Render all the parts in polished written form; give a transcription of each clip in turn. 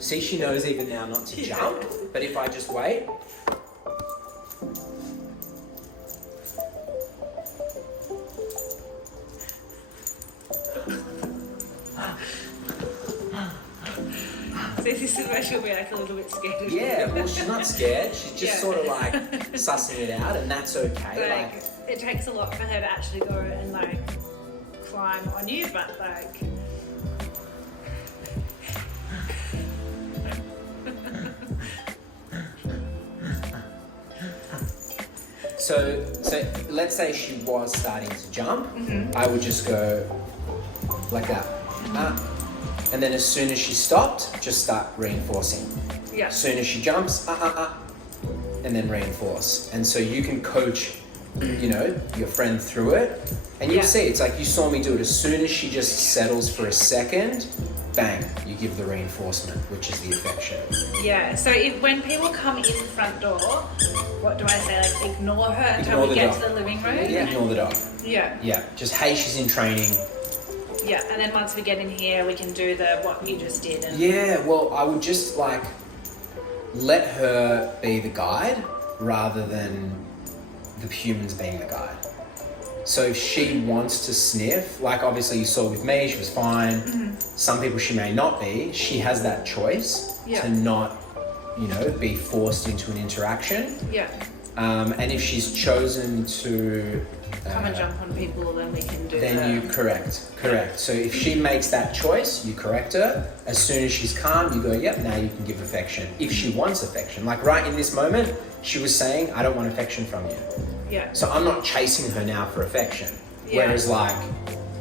See, she knows even now not to jump, but if I just wait. This is where she'll be like a little bit scared. Yeah, well, she's not scared. She's just sort of like sussing it out, and that's okay. Like, it takes a lot for her to actually go and like climb on you, but like. So let's say she was starting to jump. I would just go like that. And then as soon as she stopped, just start reinforcing. Yeah. As soon as she jumps, and then reinforce. And so you can coach, your friend through it. And you'll see, it's like you saw me do it. As soon as she just settles for a second, bang, you give the reinforcement, which is the affection. Yeah, so when people come in the front door, what do I say? Like, ignore her Ignore until we the get dog. to the living room? Yeah, ignore the dog. Yeah. Yeah, just, hey, she's in training. Yeah, and then once we get in here, we can do what you just did. And Yeah, well, I would just like let her be the guide rather than the humans being the guide. So if she wants to sniff, like obviously you saw with me, she was fine. Some people she may not be. She has that choice to not, be forced into an interaction. Yeah. And if she's chosen to Come and jump on people, then we can do then you correct. So if she makes that choice, you correct her. As soon as she's calm, you go, yep, now you can give affection. If she wants affection, like right in this moment, she was saying, I don't want affection from you. Yeah. So I'm not chasing her now for affection. Yeah. Whereas like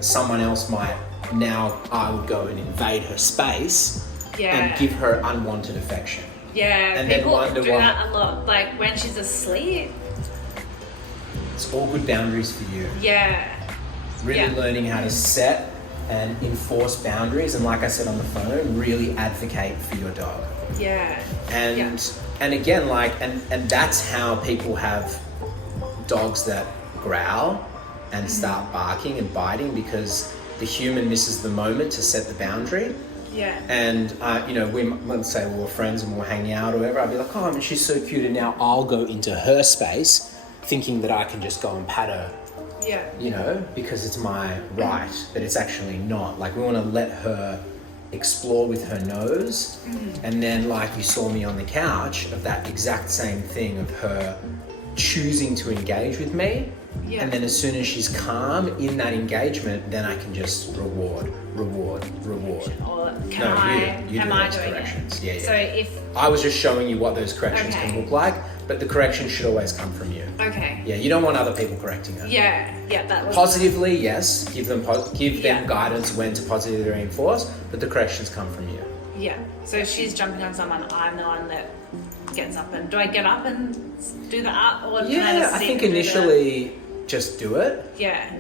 someone else might, now I would go and invade her space and give her unwanted affection. Yeah, And people then wonder do why. that a lot. Like when she's asleep. It's all good boundaries for you. Yeah. Really learning how to set and enforce boundaries, and like I said on the phone, really advocate for your dog. Yeah. And again, like, and that's how people have dogs that growl and start barking and biting, because the human misses the moment to set the boundary. Yeah. And let's say we were friends and we were hanging out or whatever, I'd be like, oh, she's so cute, and now I'll go into her space thinking that I can just go and pat her. Yeah. Because it's my right, but it's actually not. Like, we want to let her explore with her nose. And then, like you saw me on the couch, of that exact same thing of her choosing to engage with me. Yeah. And then as soon as she's calm in that engagement, then I can just reward. Or Am I doing corrections. it? Yeah. So if I was just showing you what those corrections can look like, but the correction should always come from you. okay. Yeah, you don't want other people correcting her. Yeah. That was Positively, yes, give them guidance when to positively reinforce, but the corrections come from you. Yeah. So if she's jumping on someone, I'm the one that gets up and do I get up and do the up or can I just I sit think and do initially just do it. Yeah.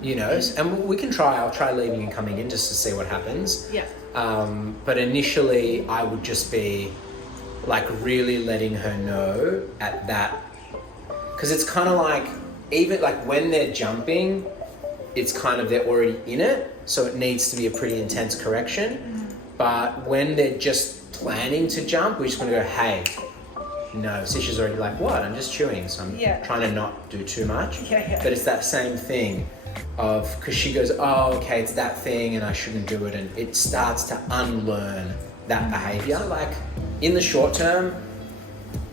And we can try. I'll try leaving and coming in just to see what happens. Yeah. But initially, I would just be like really letting her know at that, because it's kind of like, even like when they're jumping, it's kind of, they're already in it, so it needs to be a pretty intense correction. But when they're just planning to jump, we're just going to go, hey, no. Sisha's already like, what? I'm just chewing, so I'm trying to not do too much. Yeah. But it's that same thing of, because she goes, oh, okay, it's that thing and I shouldn't do it, and it starts to unlearn that behavior. So like in the short term,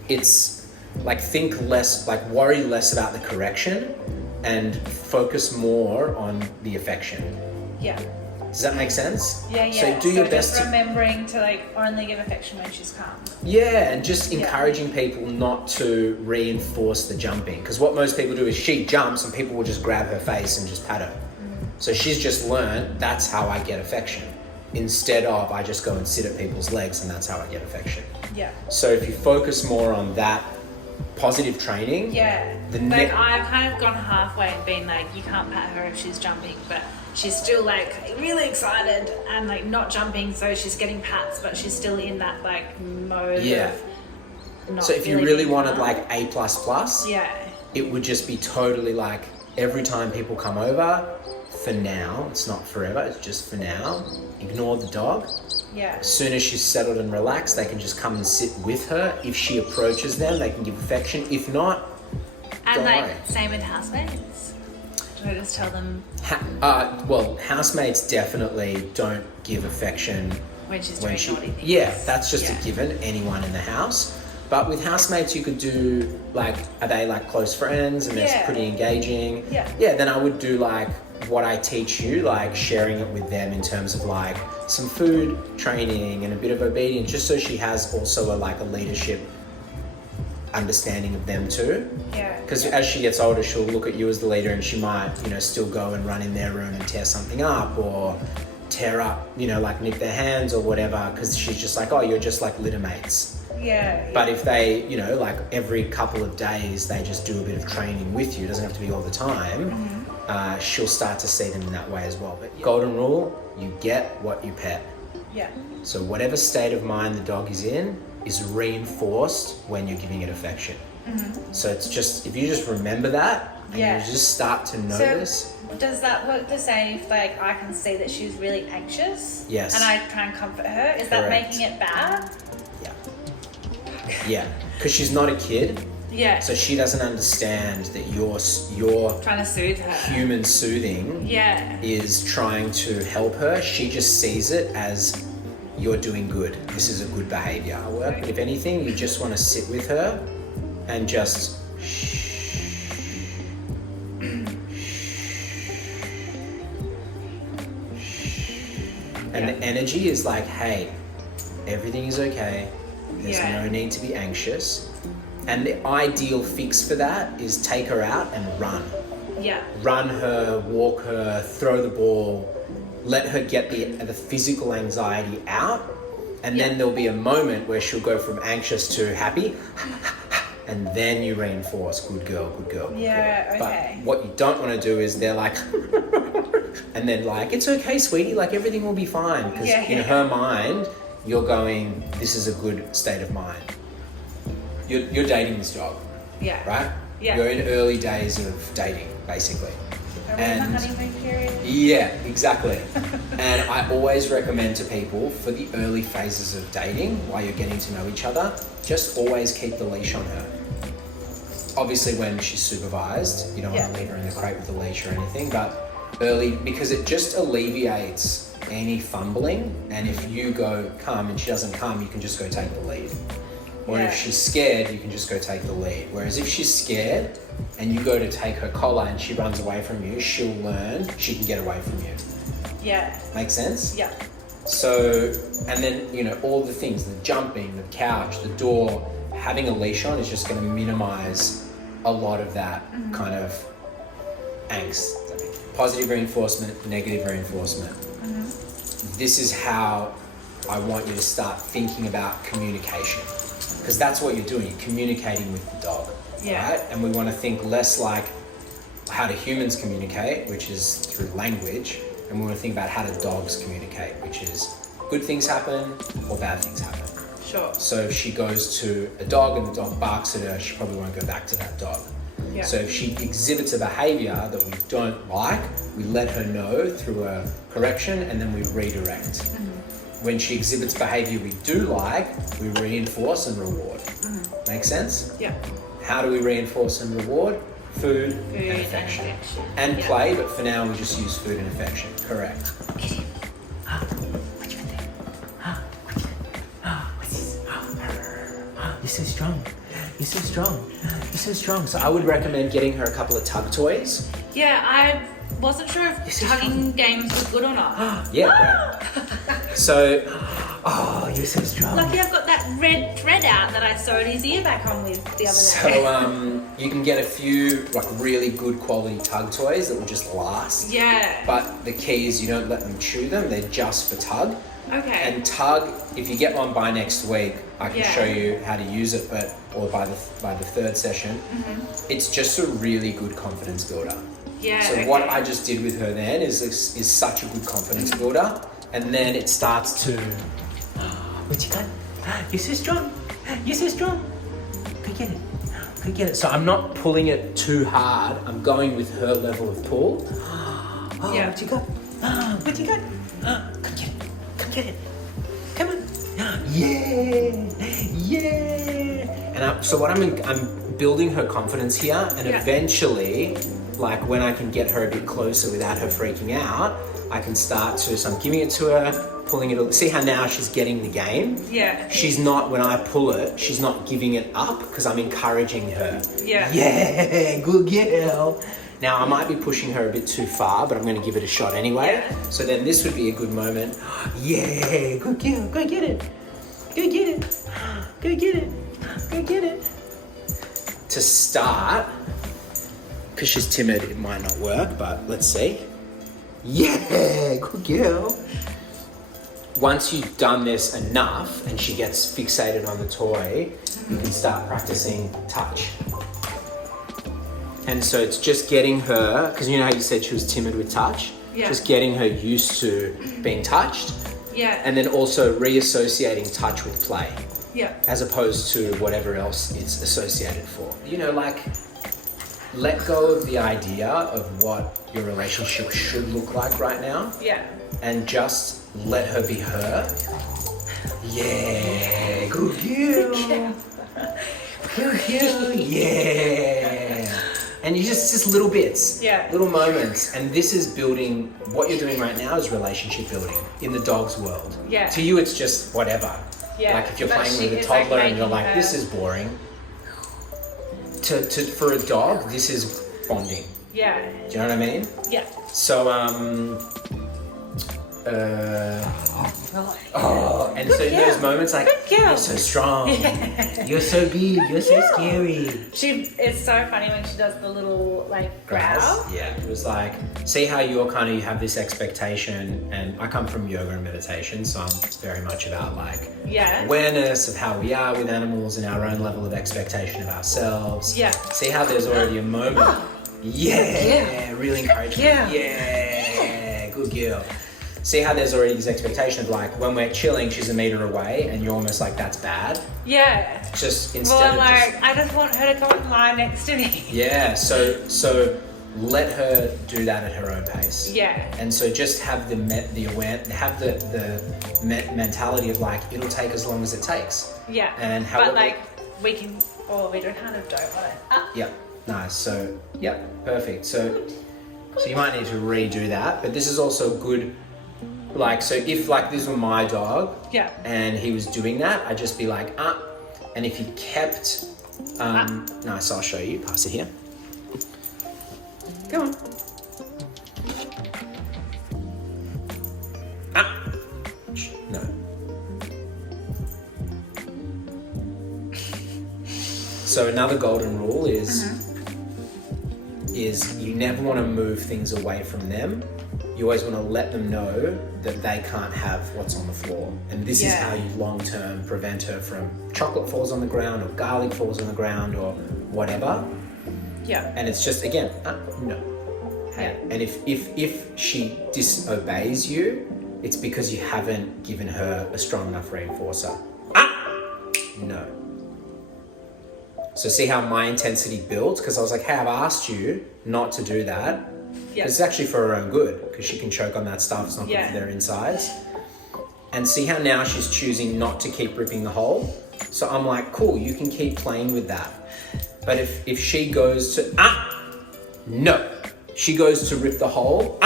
it's like think less, like worry less about the correction and focus more on the affection. Yeah. Does that make sense? Yeah. So do your best just to, remembering to like only give affection when she's calm. yeah, and just encouraging people not to reinforce the jumping, because what most people do is she jumps and people will just grab her face and just pat her. So she's just learned that's how I get affection, instead of I just go and sit at people's legs and that's how I get affection. Yeah. So if you focus more on that positive training, Like I've kind of gone halfway and been like, you can't pat her if she's jumping, but she's still like really excited and like not jumping, so she's getting pats, but she's still in that like mode of not so if you feeling really calm. wanted like A++, Yeah. it would just be totally like every time people come over, for now, it's not forever, it's just for now, ignore the dog. Yeah. As soon as she's settled and relaxed, they can just come and sit with her. If she approaches them, they can give affection. If not, And don't like worry. same with housemates. Do I just tell them Well, housemates definitely don't give affection when she's doing naughty things? yeah, that's just Yeah. a given, anyone in the house. But with housemates, you could do like, are they like close friends and they're Yeah. pretty engaging? Yeah. Yeah, then I would do like what I teach you, like sharing it with them in terms of like some food training and a bit of obedience, just so she has also a leadership understanding of them too. Yeah. Because as she gets older, she'll look at you as the leader and she might, still go and run in their room and tear something up or tear up, like nip their hands or whatever, because she's just like, oh, you're just like litter mates. Yeah. But if they, like every couple of days, they just do a bit of training with you, it doesn't have to be all the time, she'll start to see them in that way as well. But golden rule, you get what you pet. Yeah. So whatever state of mind the dog is in is reinforced when you're giving it affection. So it's just, if you just remember that and Yeah. you just start to notice. So does that work the same if like I can see that she's really anxious? Yes. And I try and comfort her? Is that Correct. making it bad? Yeah, because she's not a kid, Yeah. so she doesn't understand that your Trying to soothe her. human soothing Yeah. is trying to help her. She just sees it as you're doing good. This is a good behavior. But if anything, you just want to sit with her and just and the energy is like, hey, everything is okay. There's Yeah. no need to be anxious. And the ideal fix for that is take her out and run. Yeah. Run her, walk her, throw the ball, let her get the physical anxiety out, and then there'll be a moment where she'll go from anxious to happy, and then you reinforce, good girl, good girl. Good Yeah, girl. okay. But what you don't want to do is they're like, and then like, it's okay, sweetie, like everything will be fine. Because Yeah. in her mind, you're going, this is a good state of mind. You're dating this dog, Yeah. right? Yeah. You're in early days of dating, basically. Are we in the honeymoon period? Yeah, exactly. And I always recommend to people for the early phases of dating, while you're getting to know each other, just always keep the leash on her. Obviously, when she's supervised, you don't want to leave her in the crate with the leash or anything, but early, because it just alleviates any fumbling. And if you go come and she doesn't come, you can just go take the lead. Or Yeah. if she's scared, you can just go take the lead. Whereas if she's scared and you go to take her collar and she runs away from you, she'll learn she can get away from you. Yeah. Make sense? Yeah. So, and then, all the things, the jumping, the couch, the door, having a leash on is just going to minimize a lot of that kind of angst. Positive reinforcement, negative reinforcement. This is how I want you to start thinking about communication. Because that's what you're doing, you're communicating with the dog, Yeah. right? And we want to think less like how do humans communicate, which is through language, and we want to think about how do dogs communicate, which is good things happen or bad things happen. Sure. So if she goes to a dog and the dog barks at her, she probably won't go back to that dog. Yeah. So if she exhibits a behavior that we don't like, we let her know through a correction and then we redirect. When she exhibits behavior we do like, we reinforce and reward. Make sense? Yeah. How do we reinforce and reward? Food Food and affection. And And play, but for now we just use food and affection. Correct. You're so strong. You're so strong. You're so strong. So I would recommend getting her a couple of tug toys. Yeah, I wasn't sure if so tugging games were good or not. Yeah. So, oh, you're so strong. Lucky I've got that red thread out that I sewed his ear back on with the other So day. you can get a few like really good quality tug toys that will just last. Yeah. But the key is you don't let them chew them. They're just for tug. Okay. And tug, if you get one by next week, I can Yeah. show you how to use it. Or by the third session, it's just a really good confidence builder. yeah. So okay. what I just did with her then is such a good confidence builder, and then it starts to. What you got? You're so strong. You're so strong. Go get it. go get it. So I'm not pulling it too hard. I'm going with her level of pull. Oh, Yeah. what you got? What you got? Come get it. Come get it. Come on. Yeah. Yeah. And so what I'm building her confidence here, and Yeah. eventually, like when I can get her a bit closer without her freaking out, I can start to, so I'm giving it to her, pulling it, see how now she's getting the game? Yeah. She's not, when I pull it, she's not giving it up because I'm encouraging her. Yeah. Yeah, good girl. Now I might be pushing her a bit too far, but I'm going to give it a shot anyway. Yeah. So then this would be a good moment. Yeah, good girl, go get it. Go get it. Go get it. Go get it. To start, because she's timid, it might not work, but let's see. Yeah, good girl. Once you've done this enough and she gets fixated on the toy, you can start practicing touch. And so it's just getting her, because you know how you said she was timid with touch? Yeah. Just getting her used to being touched, Yeah. and then also reassociating touch with play, Yeah. as opposed to whatever else it's associated for. You know, like, let go of the idea of what your relationship should look like right now, Yeah. and just let her be her. Yeah, good girl. Good girl. Yeah. And you just little bits, Yeah. little moments, and this is building. What you're doing right now is relationship building in the dog's world. Yeah. To you, it's just whatever. Yeah. Like if you're But playing she with a is, like, toddler and you're making like, her- this is boring. For a dog, this is bonding. Yeah. Do you know what I mean? Yeah. So and so in girl. those moments, like, Good girl. you're so strong, you're so big, you're so scary. It's so funny when she does the little like growl. Yeah, it was like, see how you're kind of, you have this expectation, and I come from yoga and meditation, so I'm very much about like Yeah. awareness of how we are with animals and our own level of expectation of ourselves. Yeah. See how there's already a moment. Yeah, really encouraging. Yeah. Yeah, good girl. See how there's already this expectation of like, when we're chilling, she's a meter away, and you're almost like, that's bad. Yeah. Just Well, instead I'm of like, just, I just want her to come and lie next to me. yeah. So let her do that at her own pace. Yeah. And so just have the mentality of like, it'll take as long as it takes. Yeah. And however- But like, we can, or we don't kind of don't want it. Yep. Nice. So yep. Perfect. So you might need to redo that, but this is also good. Like, so if like this were my dog, Yeah. and he was doing that, I'd just be like, and if he kept, nice, I'll show you. Pass it here. Go on. No. So another golden rule is you never want to move things away from them. You always want to let them know that they can't have what's on the floor. And this is Yeah. how you long-term prevent her from chocolate falls on the ground or garlic falls on the ground or whatever. Yeah. And it's just, again, no. Yeah. And if she disobeys you, it's because you haven't given her a strong enough reinforcer. No. So see how my intensity built? Because I was like, hey, I've asked you not to do that. Yeah. It's actually for her own good, because she can choke on that stuff. It's not Yeah. good for their insides. And see how now she's choosing not to keep ripping the hole? So I'm like, cool, you can keep playing with that. But if she goes to, no. She goes to rip the hole,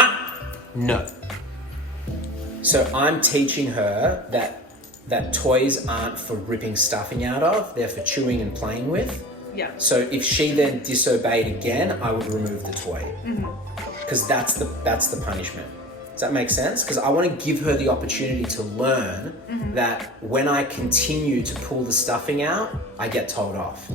no. So I'm teaching her that toys aren't for ripping stuffing out of, they're for chewing and playing with. Yeah. So if she then disobeyed again, I would remove the toy. Because that's the punishment. Does that make sense? Because I want to give her the opportunity to learn that when I continue to pull the stuffing out, I get told off.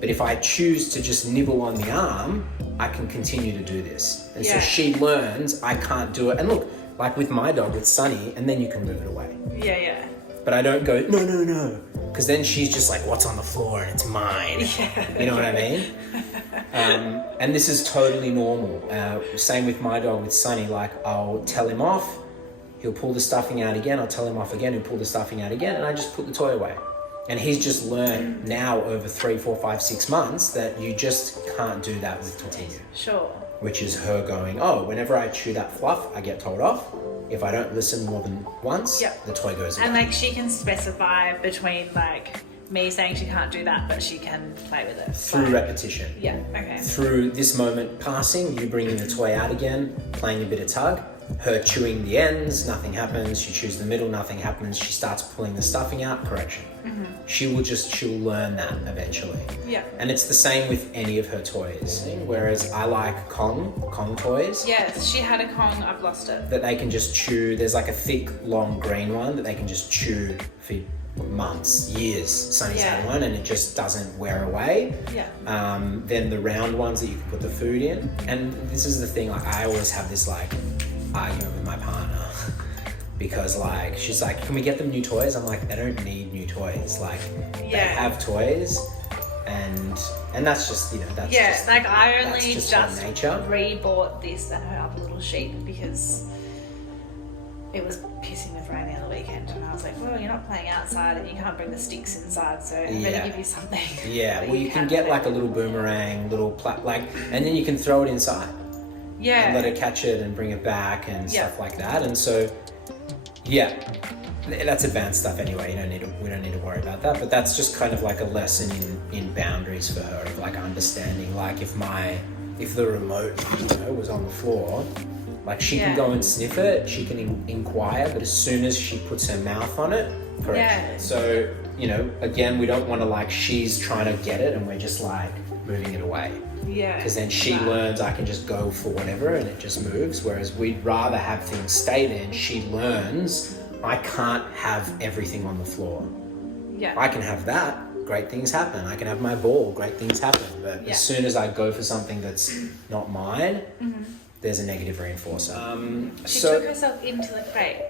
But if I choose to just nibble on the arm, I can continue to do this. And so Yeah. she learns I can't do it. And look, like with my dog, with Sunny, and then you can move it away. Yeah. Yeah. But I don't go, no. Because then she's just like, what's on the floor and it's mine. You know what I mean? And this is totally normal. Same with my dog, with Sunny. Like, I'll tell him off, he'll pull the stuffing out again. I'll tell him off again, he'll pull the stuffing out again, and I just put the toy away. And he's just learned now over 3, 4, 5, 6 months that you just can't do that with Tortilla. Sure. Which is her going, oh, whenever I chew that fluff, I get told off. If I don't listen more than once, Yep. the toy goes away. And like she can specify between like me saying she can't do that, but she can play with it. Through Like, repetition. yeah, okay. Through this moment passing, you bringing the toy out again, playing a bit of tug, her chewing the ends, nothing happens. She chews the middle, nothing happens. She starts pulling the stuffing out, correction. She'll learn that eventually. Yeah. And it's the same with any of her toys. Whereas I like Kong toys. Yes, she had a Kong, I've lost it. That they can just chew. There's like a thick, long green one that they can just chew for months, years. Sunny's Yeah. had one and it just doesn't wear away. Yeah. Then the round ones that you can put the food in. And this is the thing, like I always have this like argument with my partner because like she's like, can we get them new toys? I'm like, they don't need new toys. Like they Yeah. have toys and that's just, you know, that's Yeah, just, like I that's only just just her nature. re-bought this and her other little sheep because it was pissing with rain the other weekend, and I was like, well, you're not playing outside and you can't bring the sticks inside, so I'm Yeah. gonna give you something. Yeah, that well, you can get play like a with. little boomerang, and then you can throw it inside Yeah. and let her catch it and bring it back and Yeah. stuff like that. And so, yeah, that's advanced stuff anyway. We don't need to worry about that. But that's just kind of like a lesson in boundaries for her, of like understanding. Like if the remote, was on the floor, like she can Yeah. go and sniff it, she can inquire, but as soon as she puts her mouth on it, correct. Yeah. So, again, we don't want to like she's trying to get it and we're just like moving it away. Yeah. Because then she Right. learns I can just go for whatever and it just moves. Whereas we'd rather have things stay there and she learns I can't have everything on the floor. Yeah. I can have that, great things happen. I can have my ball, great things happen. But Yeah. as soon as I go for something that's not mine, there's a negative reinforcer. She So took herself into the crate.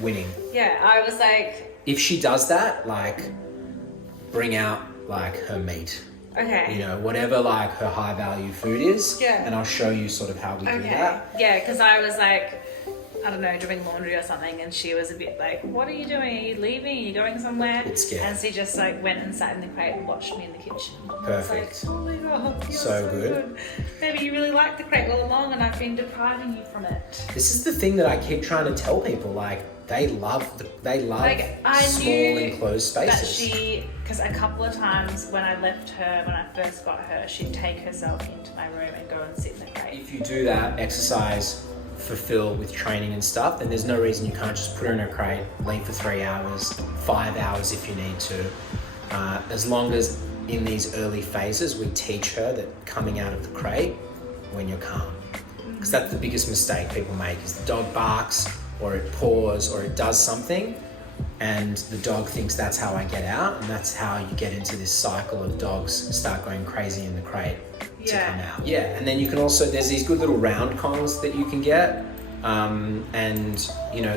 winning. Yeah, I was like, If she does that, like bring out like her meat. okay. Whatever like her high value food is. Yeah. And I'll show you sort of how we do Okay. that. Yeah, because I was like, I don't know, doing laundry or something, and she was a bit like, what are you doing? Are you leaving? Are you going somewhere? Bit scared. And she just like went and sat in the crate and watched me in the kitchen. Perfect. I was like, oh my god, you're So so good. good. Maybe you really like the crate all along and I've been depriving you from it. This is the thing that I keep trying to tell people. Like they love Like, I small knew enclosed that spaces. because a couple of times when I left her, when I first got her, she'd take herself into my room and go and sit in the crate. If you do that exercise, fulfill with training and stuff, then there's no reason you can't just put her in a crate, leave for 3 hours, 5 hours if you need to. As long as in these early phases we teach her that coming out of the crate when you're calm. Because that's the biggest mistake people make is the dog barks or it paws or it does something and the dog thinks that's how I get out, and that's how you get into this cycle of dogs start going crazy in the crate to Yeah. come out. Yeah, and then you can also, there's these good little round Kongs that you can get. And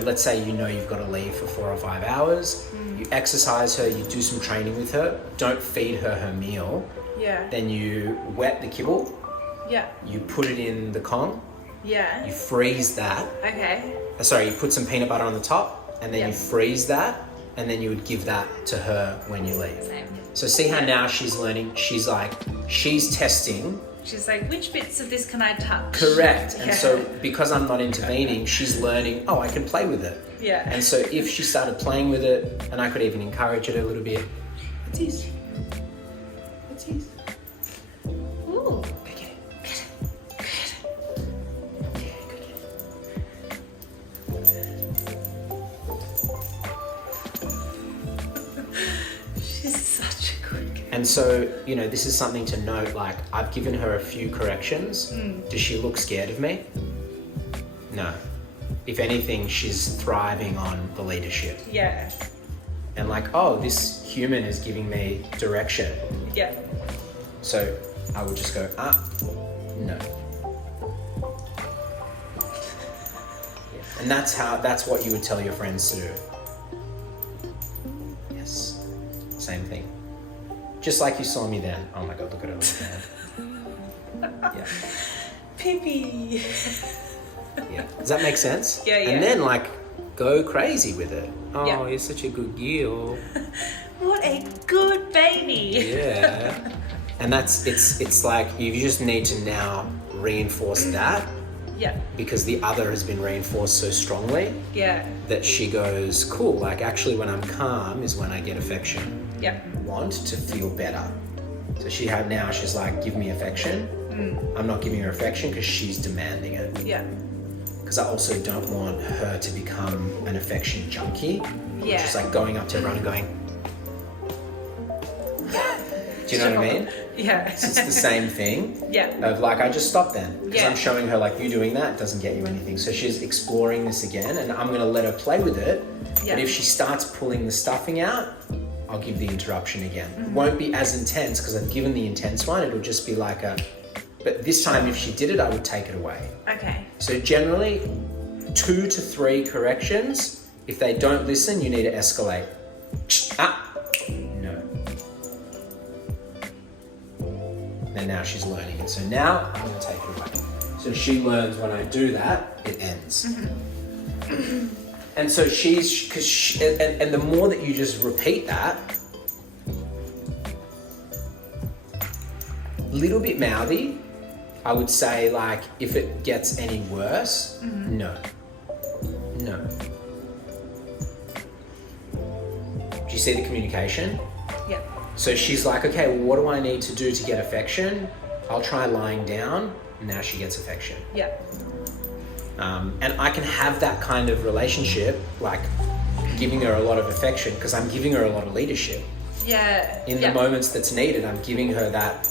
let's say you've got to leave for 4 or 5 hours. You exercise her, you do some training with her, don't feed her meal. Yeah. Then you wet the kibble, Yeah. you put it in the Kong, Yeah. you freeze that. Okay. Sorry, you put some peanut butter on the top and then Yeah. you freeze that and then you would give that to her when you leave. Same. So see how Yeah. now she's learning, she's testing. She's like, which bits of this can I touch? Correct. And Yeah. so because I'm not intervening, she's learning, I can play with it. Yeah. And so if she started playing with it, and I could even encourage it a little bit, it's easy. It's easy. Ooh. Go get it. Yeah, go get it. She's such a good girl. And so, this is something to note, like, I've given her a few corrections. Does she look scared of me? No. If anything, she's thriving on the leadership. Yeah. And like, oh, this human is giving me direction. Yeah. So I would just go, no. And that's what you would tell your friends to do. Yes. Same thing. Just like you saw me then. Oh my God, look at her look now. Yeah. Pippi. Yeah. Does that make sense? Yeah, yeah. And then like, go crazy with it. Oh, Yeah. you're such a good girl. What a good baby. Yeah. And it's like you just need to now reinforce that Yeah. because the other has been reinforced so strongly Yeah. that she goes, cool, like actually when I'm calm is when I get affection. Yeah. Want to feel better. So she's like, give me affection. I'm not giving her affection because she's demanding it. Yeah. Because I also don't want her to become an affection junkie. Yeah. Just like going up to everyone and going, do you know what I mean? Yeah. So it's the same thing. Yeah. Of like, I just stop then. Because Yeah. I'm showing her like, you doing that doesn't get you anything. So she's exploring this again and I'm going to let her play with it. Yeah. But if she starts pulling the stuffing out, I'll give the interruption again. It won't be as intense because I've given the intense one. It'll just be like but this time if she did it, I would take it away. Okay. So generally 2 to 3 corrections. If they don't listen, you need to escalate. No. And now she's learning it. So now I'm going to take it away. So she learns when I do that, it ends. And so and the more that you just repeat that, little bit mouthy, I would say like if it gets any worse, no. Do you see the communication? Yeah. So she's like, okay, well, what do I need to do to get affection? I'll try lying down. Now she gets affection. Yeah. And I can have that kind of relationship, like giving her a lot of affection because I'm giving her a lot of leadership. Yeah. In the moments that's needed, I'm giving her that.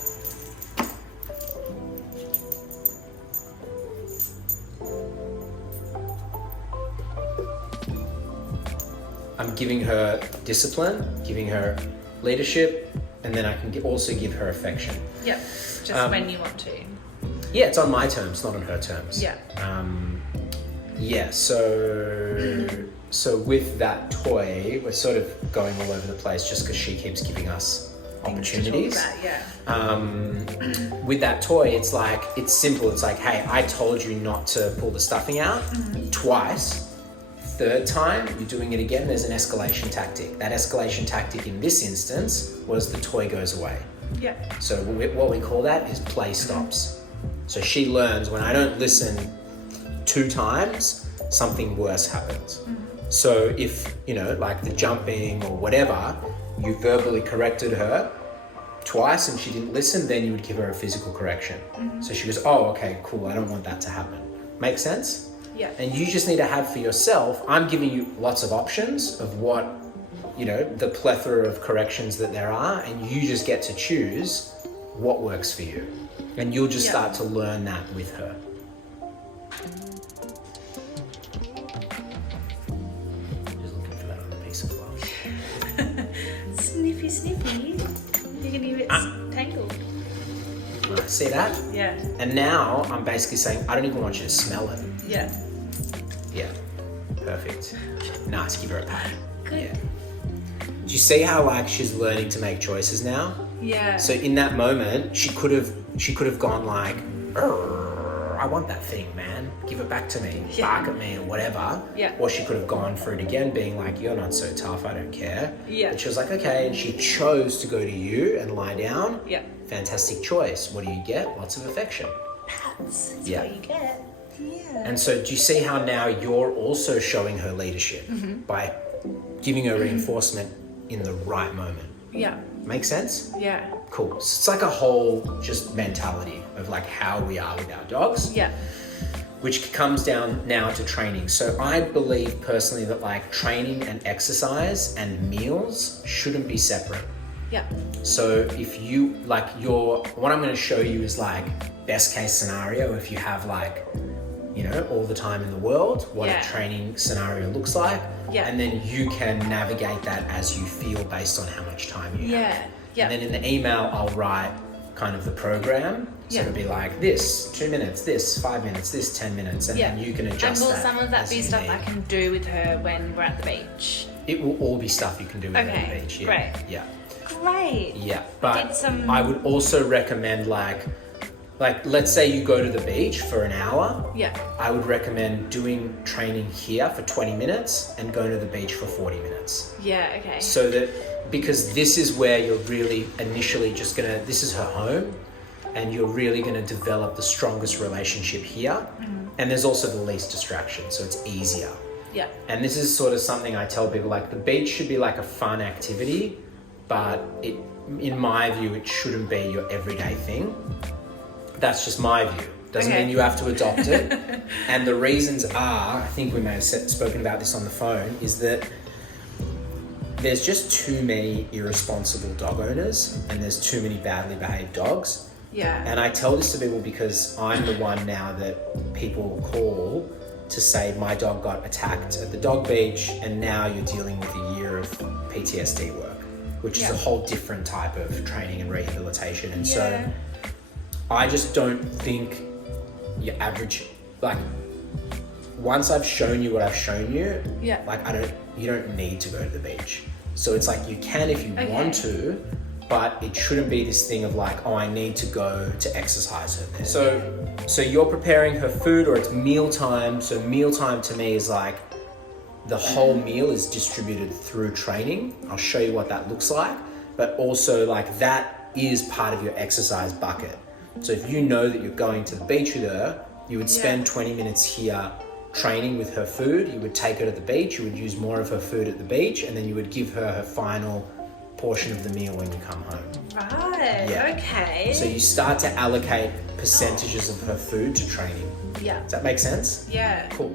I'm giving her discipline, giving her leadership, and then I can also give her affection. Yeah. Just when you want to. Yeah, it's on my terms, not on her terms. Yeah. So with that toy, we're sort of going all over the place just because she keeps giving us opportunities. Things to talk about, yeah. With that toy, it's like, it's simple. It's like, hey, I told you not to pull the stuffing out twice. Third time, you're doing it again, there's an escalation tactic. That escalation tactic in this instance was the toy goes away. Yeah. So what we call that is play stops. So she learns when I don't listen 2 times, something worse happens. So if, like the jumping or whatever, you verbally corrected her twice and she didn't listen, then you would give her a physical correction. So she goes, oh, okay, cool, I don't want that to happen. Make sense? Yeah. And you just need to have for yourself, I'm giving you lots of options of what, the plethora of corrections that there are, and you just get to choose what works for you. And you'll just start to learn that with her. Just looking for that on a piece of glass. Sniffy, sniffy. You're getting a bit tangled. See that? Yeah. And now I'm basically saying, I don't even want you to smell it. Yeah. Yeah, perfect. Nice, give her a pat. Good. Yeah. Do you see how like she's learning to make choices now? Yeah. So in that moment, she could have gone like, I want that thing, man. Give it back to me. Yeah. Bark at me or whatever. Yeah. Or she could have gone for it again, being like, you're not so tough, I don't care. Yeah. But she was like, okay, and she chose to go to you and lie down. Yeah. Fantastic choice. What do you get? Lots of affection. That's Yeah. what you get. Yeah. And so do you see how now you're also showing her leadership by giving her reinforcement in the right moment? Yeah. Make sense? Yeah. Cool. So it's like a whole just mentality of like how we are with our dogs, Yeah. which comes down now to training. So I believe personally that like training and exercise and meals shouldn't be separate. Yeah. So if you what I'm going to show you is like best case scenario if you have like, all the time in the world, what a training scenario looks like. Yeah. And then you can navigate that as you feel based on how much time you have. Yeah. Yeah. And then in the email, I'll write kind of the program. So it'll be like this, 2 minutes, this, 5 minutes, this, 10 minutes. And then you can adjust and will that. some of that as be you stuff need. I can do with her when we're at the beach? It will all be stuff you can do with her at the beach. Yeah. Great. Yeah. Great. Yeah. But did some- I would also recommend like let's say you go to the beach for an hour. Yeah. I would recommend doing training here for 20 minutes and going to the beach for 40 minutes. Yeah, okay. So that, because this is where you're really initially just gonna, this is her home, and you're really gonna develop the strongest relationship here. Mm-hmm. And there's also the least distraction, so it's easier. Yeah. And this is sort of something I tell people, like the beach should be like a fun activity, but it, in my view, it shouldn't be your everyday thing. That's just my view. Doesn't Okay. mean you have to adopt it. And the reasons are, I think we may have spoken about this on the phone, is that there's just too many irresponsible dog owners and there's too many badly behaved dogs. Yeah. And I tell this to people because I'm the one now that people call to say my dog got attacked at the dog beach and now you're dealing with a year of PTSD work, which is a whole different type of training and rehabilitation. And so I just don't think your average, like once I've shown you what I've shown you, like you don't need to go to the beach. So it's like you can if you want to, but it shouldn't be this thing of like, oh, I need to go to exercise her there. So you're preparing her food, or it's mealtime. So mealtime to me is like the whole meal is distributed through training. I'll show you what that looks like, but also like that is part of your exercise bucket. So if you know that you're going to the beach with her, you would spend 20 minutes here training with her food. You would take her to the beach, you would use more of her food at the beach, and then you would give her her final portion of the meal when you come home. Right. Yeah. Okay. So you start to allocate percentages of her food to training. Yeah. Does that make sense? Yeah. Cool.